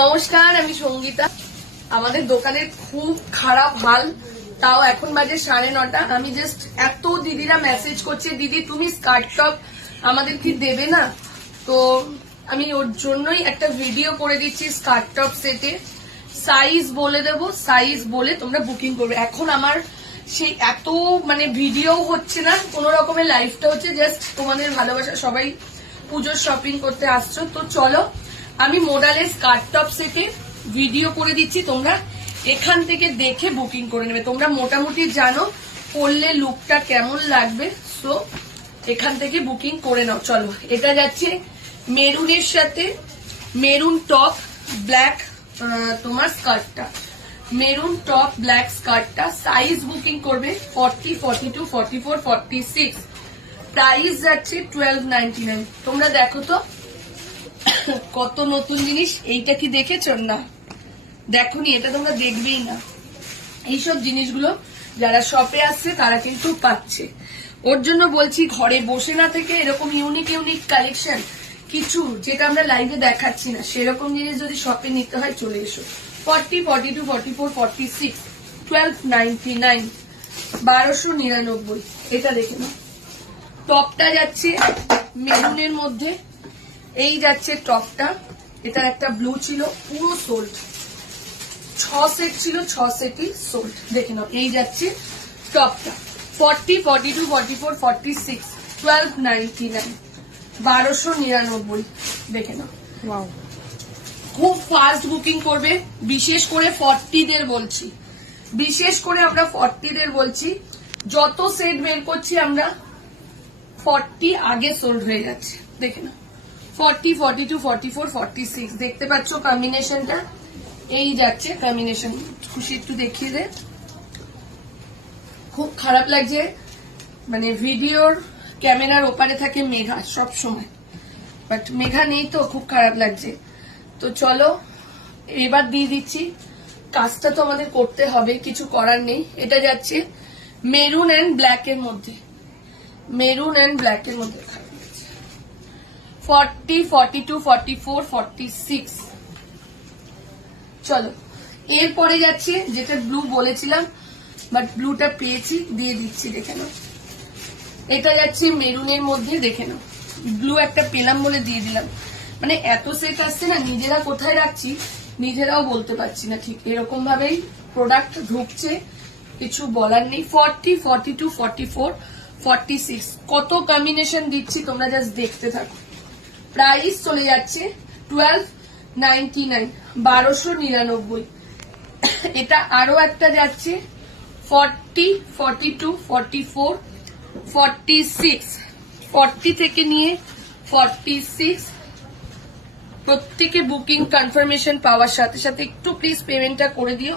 নমস্কার, আমি সঙ্গীতা। আমাদের দোকানের খুব খারাপ হাল, তাও এখন বাজে 9:30। আমি জাস্ট এত দিদিরা মেসেজ করছে, দিদি তুমি স্কার্ট টপ আমাদের কি দেবে না? তো আমি ওর জন্যই একটা ভিডিও করে দিচ্ছি স্কার্ট টপ সেটে। সাইজ বলে দেবো, সাইজ বলে তোমরা বুকিং করবে। এখন আমার সেই এত ভিডিও হচ্ছে না, কোন রকমের লাইফটা হচ্ছে জাস্ট তোমাদের ভালোবাসা। সবাই পুজোর শপিং করতে আসছো, তো চলো আমি মোডালের স্কার্ট টপ সেটে ভিডিও করে দিচ্ছি, তোমরা এখান থেকে দেখে বুকিং করে নেবে। তোমরা মোটামুটি জানো পরলে লুকটা কেমন লাগবে, সো এখান থেকে বুকিং করে নাও। চলো, এটা যাচ্ছে মেরুনের সাথে মেরুন টপ ব্ল্যাক, তোমার স্কার্টটা মেরুন টপ ব্ল্যাক স্কার্টটা। সাইজ বুকিং করবে 40, 42, 44, 46। প্রাইস যাচ্ছে 12.99। তোমরা দেখো তো কত নতুন জিনিস। এইটা কি দেখেছো? না দেখোনি, এটা তোমরা দেখবেই না। এইসব জিনিসগুলো যারা শপে আসছে তারা কিন্তু পাচ্ছে। ওর জন্য বলছি, ঘরে বসে না থেকে এরকম ইউনিক ইউনিক কালেকশন কিছু যেটা আমরা লাইভে দেখাচ্ছি না, সেরকম জিনিস যদি শপে নিতে হয় চলে এসো। 40, 42, 44, 46, 12.99, 1299। এটা দেখে নাও। টপটা যাচ্ছে মেরুনের মধ্যে, এই যাচ্ছে টপটা। এটার একটা ব্লু ছিল, পুরো সোল্ড। 6 সেট ছিল, 6 সেটই সোল্ড। দেখে নাও, এই যাচ্ছে টপটা। 40, 42, 44, 46, 12.99, 1299। দেখে নাও, খুব ফাস্ট বুকিং করবে। বিশেষ করে 40দের বলছি, বিশেষ করে আমরা 40দের বলছি, যত সেট বের করছি আমরা 40 আগে সোল্ড হয়ে যাচ্ছে। দেখে নাও, 40, 42, 44, 46। দেখতে পাচ্ছ কম্বিনেশনটা? এই যাচ্ছে কম্বিনেশন। খুশি একটু দেখিয়ে দে। খুব খারাপ লাগছে, ভিডিওর ক্যামেরার ওপারে থাকে মেঘা সব সময়, বাট মেঘা নেই তো খুব খারাপ লাগছে। তো চলো এবার দিয়ে দিচ্ছি। কাজটা তো আমাদের করতে হবে, কিছু করার নেই। এটা যাচ্ছে মেরুন অ্যান্ড ব্ল্যাক এর মধ্যে, মেরুন অ্যান্ড ব্ল্যাক এর মধ্যে 40, 42, 44, 46। চলো এরপরে যাচ্ছে যেটা ব্লু বলেছিলাম, বাট ব্লুটা পেয়েছি, দিয়ে দিচ্ছি। দেখে নাও, এটা যাচ্ছে মেরুনের মধ্যে। দেখে নাও, ব্লু একটা পেলাম বলে দিয়ে দিলাম। এত সেট আসছে না, নিজেরা কোথায় রাখছি নিজেরাও বলতে পারছি না। ঠিক এরকম ভাবেই প্রোডাক্ট ঢুকছে, কিছু বলার নেই। 40, 42, 44, 46 কত কম্বিনেশন দিচ্ছি, তোমরা জাস্ট দেখতে থাকো। প্রাইস চলে যাচ্ছে 12.99, 1299। এটা আরো একটা যাচ্ছে 40, 42, 44, 46। 40 থেকে নিয়ে 46 প্রত্যেকে বুকিং কনফার্মেশন পাওয়ার সাথে সাথে একটু প্লিজ পেমেন্টটা করে দিও।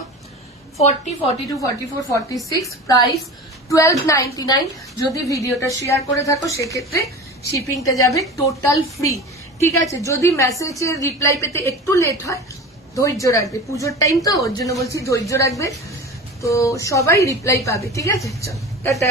40, 42, 44, 46, প্রাইস 12.99। যদি ভিডিওটা শেয়ার করে থাকো সেক্ষেত্রে শিপিংটা যাবে টোটাল ফ্রি, ঠিক আছে? যদি মেসেজের রিপ্লাই পেতে একটু লেট হয়, ধৈর্য রাখবে। পুজোর টাইম তো, ওর জন্য বলছি ধৈর্য রাখবে। তো সবাই রিপ্লাই পাবে, ঠিক আছে? চল টাটা।